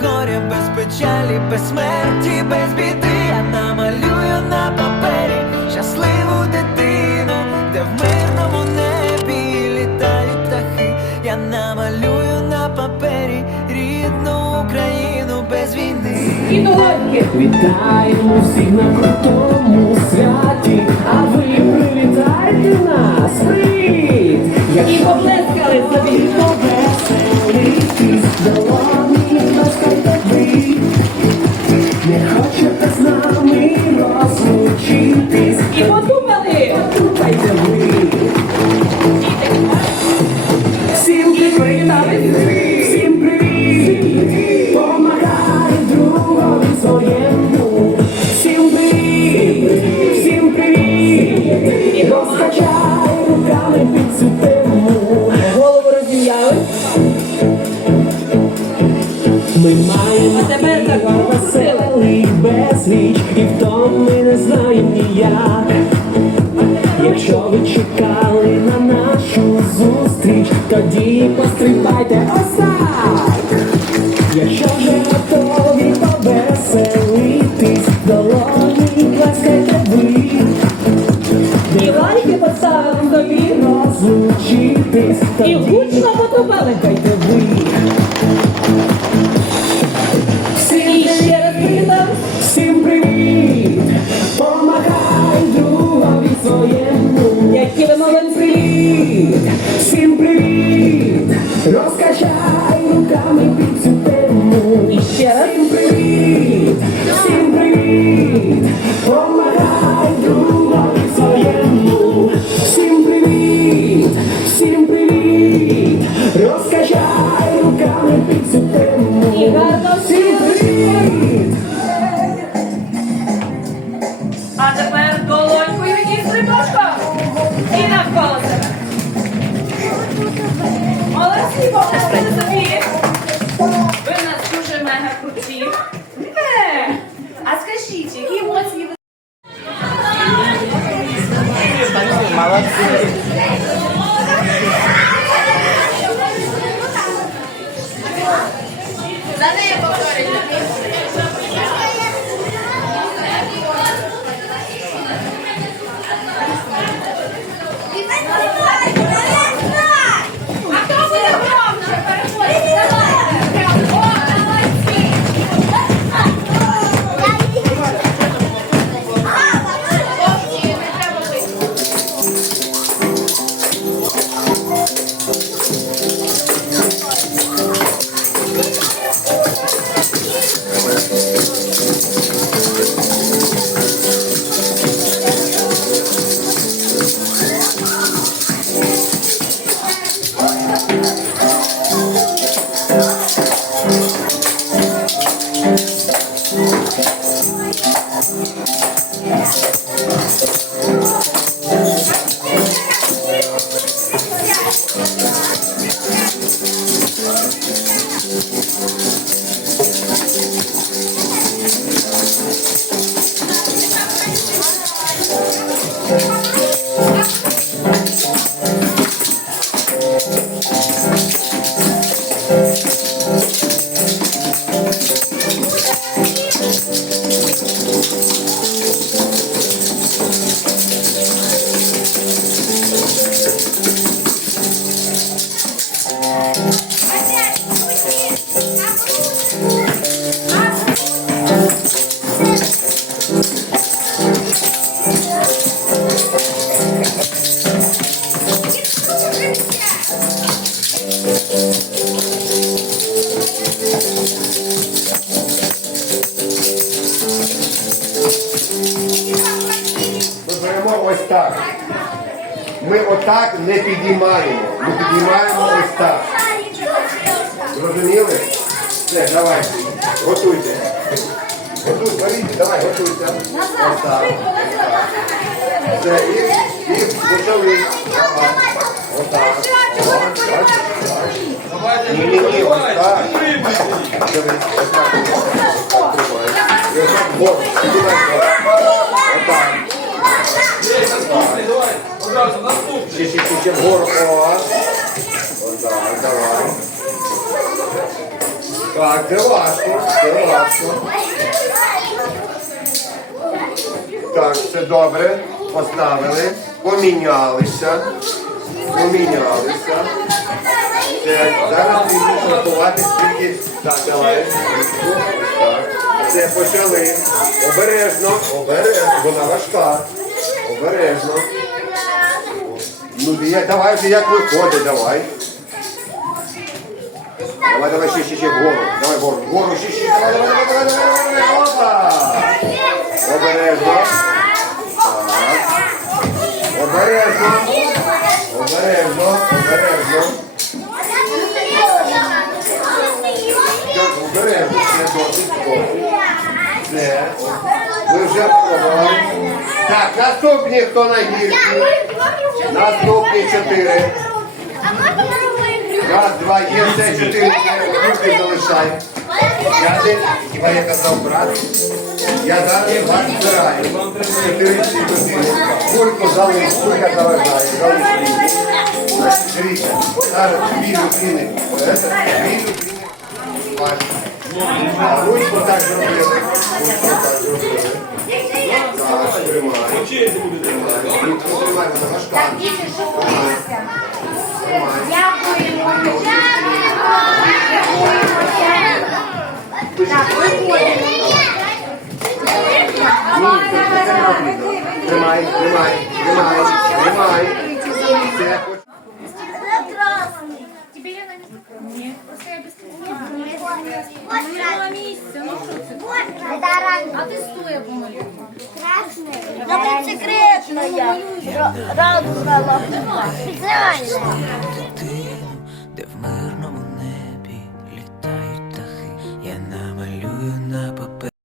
без горя, без печалі, без смерті, без біди. Я намалюю на папері щасливу дитину, де в мирному небі літають птахи. Я намалюю на папері рідну Україну без війни. І Вітаємо всіх на крутому святі, а ви привітайте нас, привіт! і Якщо поплескали собі. Розлучитись, І подумали. Слухайте ви. Всім привіт, всім привіт, помагай другому своєму. Всім привіт, всім привіт, розкачай тоді пострибайте оса. Якщо вже готові повеселитись, долоні класкайте ви, І лайки поставили собі. розлучитись, І гучно потупали. дайте ви. За Amen. Ми отак не підіймаємо. Ми підіймаємо ось так. Зрозуміли? Все, давайте. Готуйте. Готуй, беріть, давай, готуйся. Ось так. Все, і, і почали. Давай. Отак. Ось так. Ні, ні, ні, ось так. Дивись, ось так. Ось так тримай. І ось так вгору. Піднімай вгору. Отак. Давай, пожалуйста, наступний. Ще, ще, вгору. О. Отак, давай. Так, це важко, це важко. Так, все добре. Поставили. Помінялися. Помінялися. Все, зараз будемо рахувати скільки. Так, давай. Так. Все, почали. Обережно, обережно, вона важка. Обережно. Ну, я, давай вже як виходить, давай. Давай, давай, ще, ще, ще, вгору. Давай, вгору, вгору, ще, ще. Давай, давай, давай, давай, давай, давай. Опа! Обережно. Так. Обережно. Обережно, обережно. Обережно, все, досить, досить. Все. Ви вже пробували. Так, наступні, хто на гірці? Наступні чотири. Раз, два, є, все, чотири. Руки залишай. Я хіба я казав брат? Я зараз вас збираю. Чотири всі чотири. Кульку залиш, кулька заважає. Залиш Дивіться, зараз дві людини. Це Дві людини. Ручку так зробили. Ручку так зробили. Так, тримай. Вчити буде. Ручку тримай, вона важка. Тримай. Тримай. Тримай, тримай, тримай, тримай. Все, хоч- Тебе Лена не Нет. Просто я без на місце. Ну що це? А ти стоя помалювала. Красна. Та це секретна. Радужна лапка. Спеціальна. Де в мир